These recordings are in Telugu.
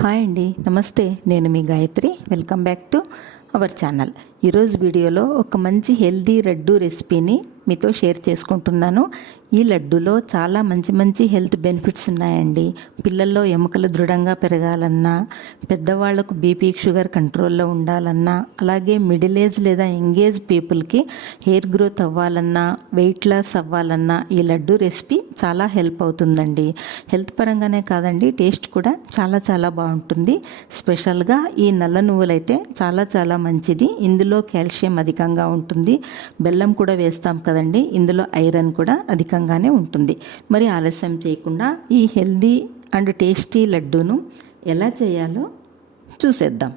హాయ్ అండి. నమస్తే. నేను మీ Gayatri. Welcome back to our channel ఈరోజు వీడియోలో ఒక మంచి హెల్దీ రెడ్డు రెసిపీని మీతో షేర్ చేసుకుంటున్నాను. ఈ లడ్డులో చాలా మంచి మంచి హెల్త్ బెనిఫిట్స్ ఉన్నాయండి. పిల్లల్లో ఎముకలు దృఢంగా పెరగాలన్నా పెద్దవాళ్ళకు బీపీ షుగర్ కంట్రోల్లో ఉండాలన్నా అలాగే మిడిల్ ఏజ్ లేదా ఎంగేజ్ పీపుల్కి హెయిర్ గ్రోత్ అవ్వాలన్నా వెయిట్ లాస్ అవ్వాలన్నా ఈ లడ్డు రెసిపీ చాలా హెల్ప్ అవుతుందండి. హెల్త్ పరంగానే కాదండి టేస్ట్ కూడా చాలా చాలా బాగుంటుంది. స్పెషల్గా ఈ నల్ల నువ్వులైతే చాలా చాలా మంచిది. ఇందులో కాల్షియం అధికంగా ఉంటుంది. బెల్లం కూడా వేస్తాం కదండి ఇందులో ఐరన్ కూడా అధికంగానే ఉంటుంది. మరి ఆలస్యం చేయకుండా ఈ హెల్దీ అండ్ టేస్టీ లడ్డూను ఎలా చేయాలో చూసేద్దాం.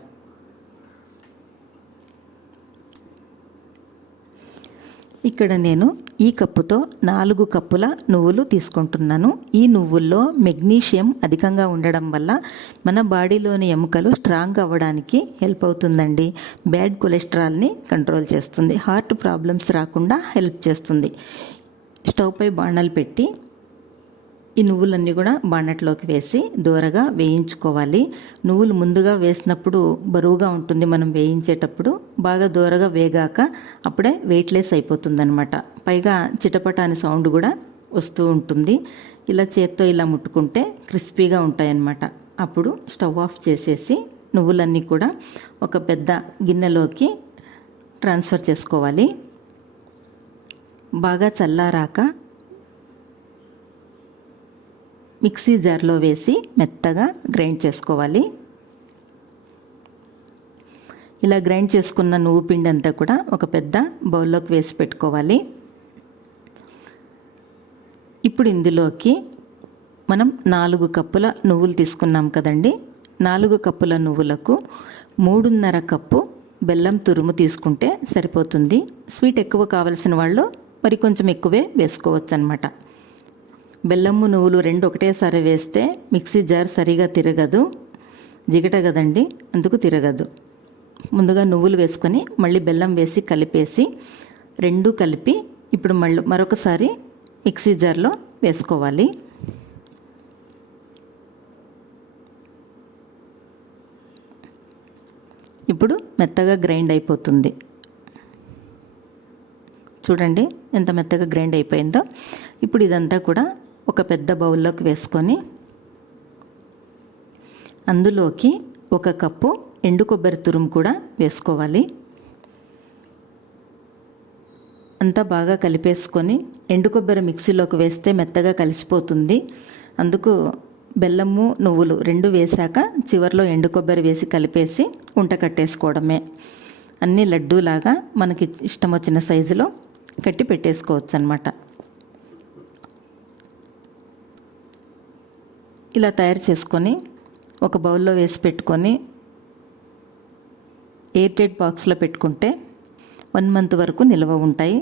ఇక్కడ నేను ఈ కప్పుతో నాలుగు కప్పుల నువ్వులు తీసుకుంటున్నాను. ఈ నువ్వుల్లో మెగ్నీషియం అధికంగా ఉండడం వల్ల మన బాడీలోని ఎముకలు స్ట్రాంగ్ అవ్వడానికి హెల్ప్ అవుతుందండి. బ్యాడ్ కొలెస్ట్రాల్ని కంట్రోల్ చేస్తుంది. హార్ట్ ప్రాబ్లమ్స్ రాకుండా హెల్ప్ చేస్తుంది. స్టవ్ పై బాణాలు పెట్టి ఈ నువ్వులన్నీ కూడా బాణట్లోకి వేసి దూరగా వేయించుకోవాలి. నువ్వులు ముందుగా వేసినప్పుడు బరువుగా ఉంటుంది మనం వేయించేటప్పుడు. బాగా దూరగా వేగాక అప్పుడే వెయిట్లెస్ అయిపోతుందనమాట పైగా చిటపట అనే సౌండ్ కూడా వస్తూ ఉంటుంది. ఇలా చేత్తో ఇలా ముట్టుకుంటే క్రిస్పీగా ఉంటాయన్నమాట. అప్పుడు స్టవ్ ఆఫ్ చేసేసి నువ్వులన్నీ కూడా ఒక పెద్ద గిన్నెలోకి ట్రాన్స్ఫర్ చేసుకోవాలి. బాగా చల్లారాక మిక్సీ జార్లో వేసి మెత్తగా గ్రైండ్ చేసుకోవాలి. ఇలా గ్రైండ్ చేసుకున్న నువ్వు పిండి అంతా కూడా ఒక పెద్ద బౌల్లోకి వేసి పెట్టుకోవాలి. ఇప్పుడు ఇందులోకి మనం నాలుగు కప్పుల నువ్వులు తీసుకున్నాం కదండి. నాలుగు కప్పుల నువ్వులకు మూడున్నర కప్పు బెల్లం తురుము తీసుకుంటే సరిపోతుంది. స్వీట్ ఎక్కువ కావలసిన వాళ్ళు మరి కొంచెం ఎక్కువే వేసుకోవచ్చు అనమాట బెల్లము నువ్వులు రెండు ఒకటేసారి వేస్తే మిక్సీ జార్ సరిగా తిరగదు. జిగట కదండి అందుకు తిరగదు. ముందుగా నువ్వులు వేసుకొని మళ్ళీ బెల్లం వేసి కలిపేసి రెండు కలిపి ఇప్పుడు మళ్ళీ మరొకసారి మిక్సీ జార్లో వేసుకోవాలి. ఇప్పుడు మెత్తగా గ్రైండ్ అయిపోతుంది. చూడండి ఎంత మెత్తగా గ్రైండ్ అయిపోయిందో. ఇప్పుడు ఇదంతా కూడా ఒక పెద్ద బౌల్లోకి వేసుకొని అందులోకి ఒక కప్పు ఎండు కొబ్బరి తురుము కూడా వేసుకోవాలి. అంతా బాగా కలిపేసుకొని ఎండు కొబ్బరి మిక్సీలోకి వేస్తే మెత్తగా కలిసిపోతుంది. అందుకు బెల్లము నువ్వులు రెండు వేశాక చివరిలో ఎండు కొబ్బరి వేసి కలిపేసి ఉంట కట్టేసుకోవడమే. అన్నీ లడ్డూలాగా మనకి ఇష్టం వచ్చిన సైజులో కట్టి పెట్టేసుకోవచ్చు అనమాట ఇలా తయారు చేసుకొని ఒక బౌల్లో వేసి పెట్టుకొని ఎయిర్ టైట్ బాక్స్లో పెట్టుకుంటే వన్ మంత్ వరకు నిల్వ ఉంటాయి.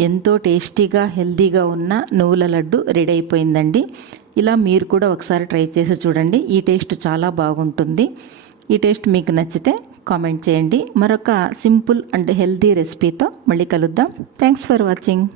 ఎంతో టేస్టీగా హెల్తీగా ఉన్న నువ్వుల లడ్డు రెడీ అయిపోయిందండి. ఇలా మీరు కూడా ఒకసారి ట్రై చేసి చూడండి. ఈ టేస్ట్ చాలా బాగుంటుంది. ఈ టేస్ట్ మీకు నచ్చితే కామెంట్ చేయండి. మరొక సింపుల్ అండ్ హెల్తీ రెసిపీతో మళ్ళీ కలుద్దాం. Thanks for watching